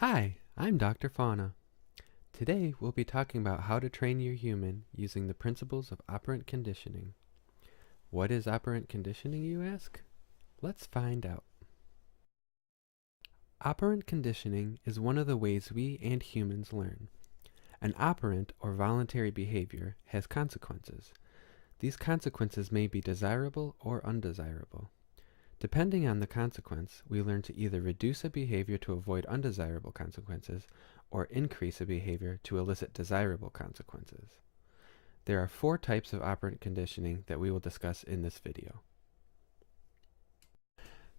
Hi, I'm Dr. Fauna. Today we'll be talking about how to train your human using the principles of operant conditioning. What is operant conditioning, you ask? Let's find out. Operant conditioning is one of the ways we and humans learn. An operant or voluntary behavior has consequences. These consequences may be desirable or undesirable. Depending on the consequence, we learn to either reduce a behavior to avoid undesirable consequences or increase a behavior to elicit desirable consequences. There are 4 types of operant conditioning that we will discuss in this video.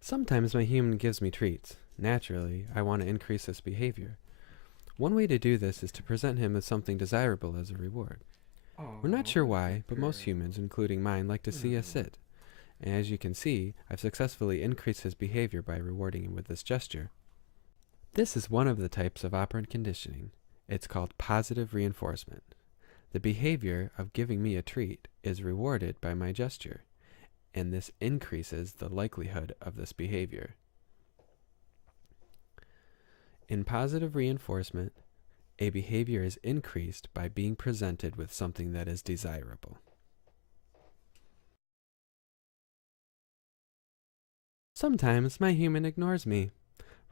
Sometimes my human gives me treats. Naturally, I want to increase this behavior. One way to do this is to present him with something desirable as a reward. We're not sure why, but most humans, including mine, like to see us sit. And as you can see, I've successfully increased his behavior by rewarding him with this gesture. This is one of the types of operant conditioning. It's called positive reinforcement. The behavior of giving me a treat is rewarded by my gesture, and this increases the likelihood of this behavior. In positive reinforcement, a behavior is increased by being presented with something that is desirable. Sometimes my human ignores me.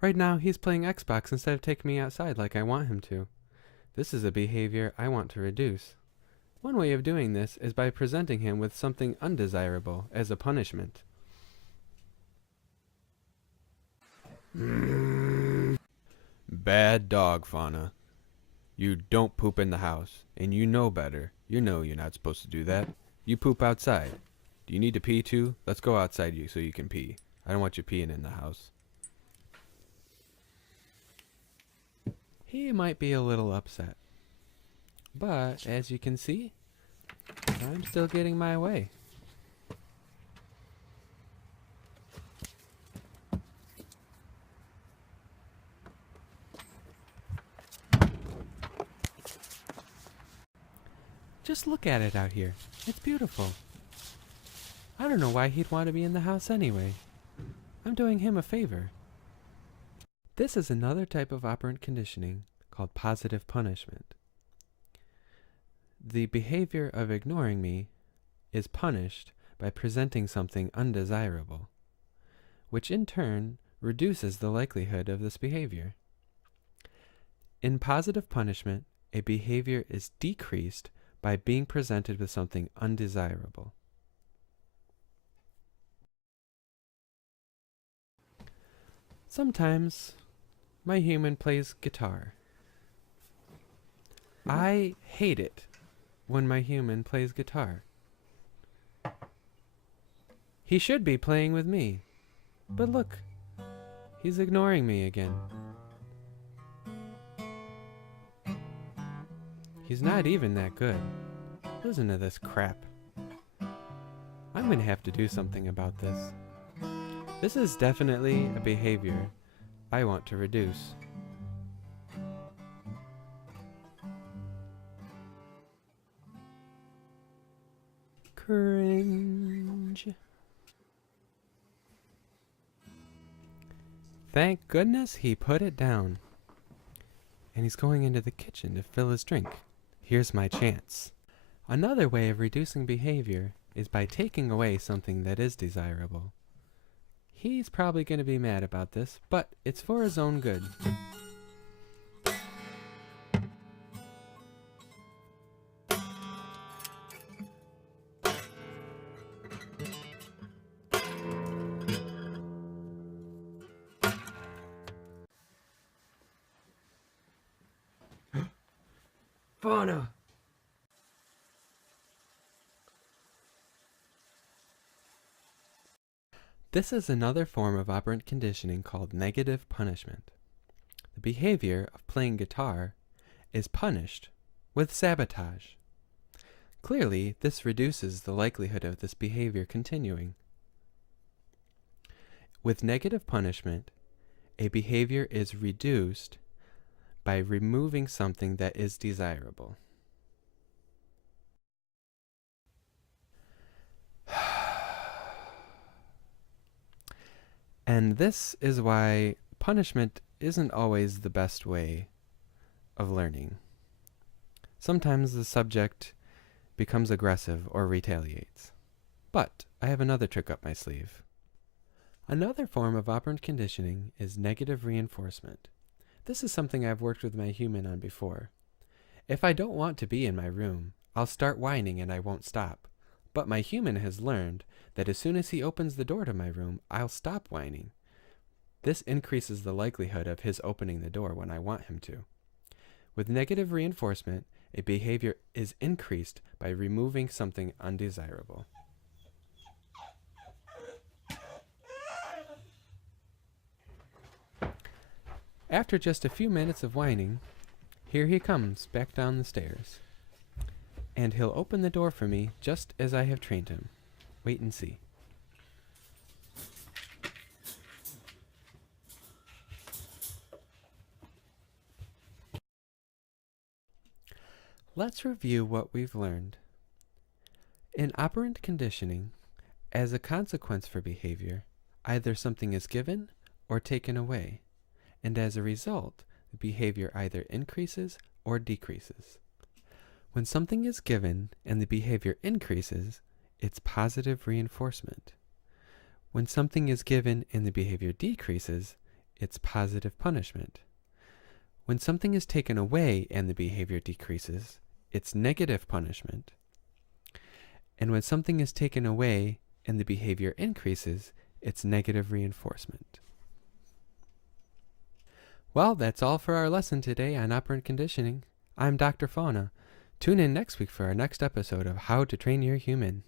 Right now he's playing Xbox instead of taking me outside like I want him to. This is a behavior I want to reduce. One way of doing this is by presenting him with something undesirable as a punishment. Bad dog, Fauna. You don't poop in the house, and you know better. You know you're not supposed to do that. You poop outside. Do you need to pee too? Let's go outside so you can pee. I don't want you peeing in the house. He might be a little upset. But, as you can see, I'm still getting my way. Just look at it out here. It's beautiful. I don't know why he'd want to be in the house anyway. I'm doing him a favor. This is another type of operant conditioning called positive punishment. The behavior of ignoring me is punished by presenting something undesirable, which in turn reduces the likelihood of this behavior. In positive punishment, a behavior is decreased by being presented with something undesirable. Sometimes my human plays guitar. I hate it when my human plays guitar. He should be playing with me, but look, he's ignoring me again. He's not even that good. Listen to this crap. I'm gonna have to do something about this. This is definitely a behavior I want to reduce. Cringe. Thank goodness he put it down. And he's going into the kitchen to fill his drink. Here's my chance. Another way of reducing behavior is by taking away something that is desirable. He's probably going to be mad about this, but it's for his own good. Fauna! This is another form of operant conditioning called negative punishment. The behavior of playing guitar is punished with sabotage. Clearly, this reduces the likelihood of this behavior continuing. With negative punishment, a behavior is reduced by removing something that is desirable. And this is why punishment isn't always the best way of learning. Sometimes the subject becomes aggressive or retaliates. But I have another trick up my sleeve. Another form of operant conditioning is negative reinforcement. This is something I've worked with my human on before. If I don't want to be in my room, I'll start whining and I won't stop. But my human has learned that as soon as he opens the door to my room, I'll stop whining. This increases the likelihood of his opening the door when I want him to. With negative reinforcement, a behavior is increased by removing something undesirable. After just a few minutes of whining, here he comes back down the stairs. And he'll open the door for me just as I have trained him. Wait and see. Let's review what we've learned. In operant conditioning, as a consequence for behavior, either something is given or taken away, and as a result, the behavior either increases or decreases. When something is given and the behavior increases, it's positive reinforcement. When something is given and the behavior decreases, it's positive punishment. When something is taken away and the behavior decreases, it's negative punishment. And when something is taken away and the behavior increases, it's negative reinforcement. Well, that's all for our lesson today on operant conditioning. I'm Dr. Fauna. Tune in next week for our next episode of How to Train Your Human.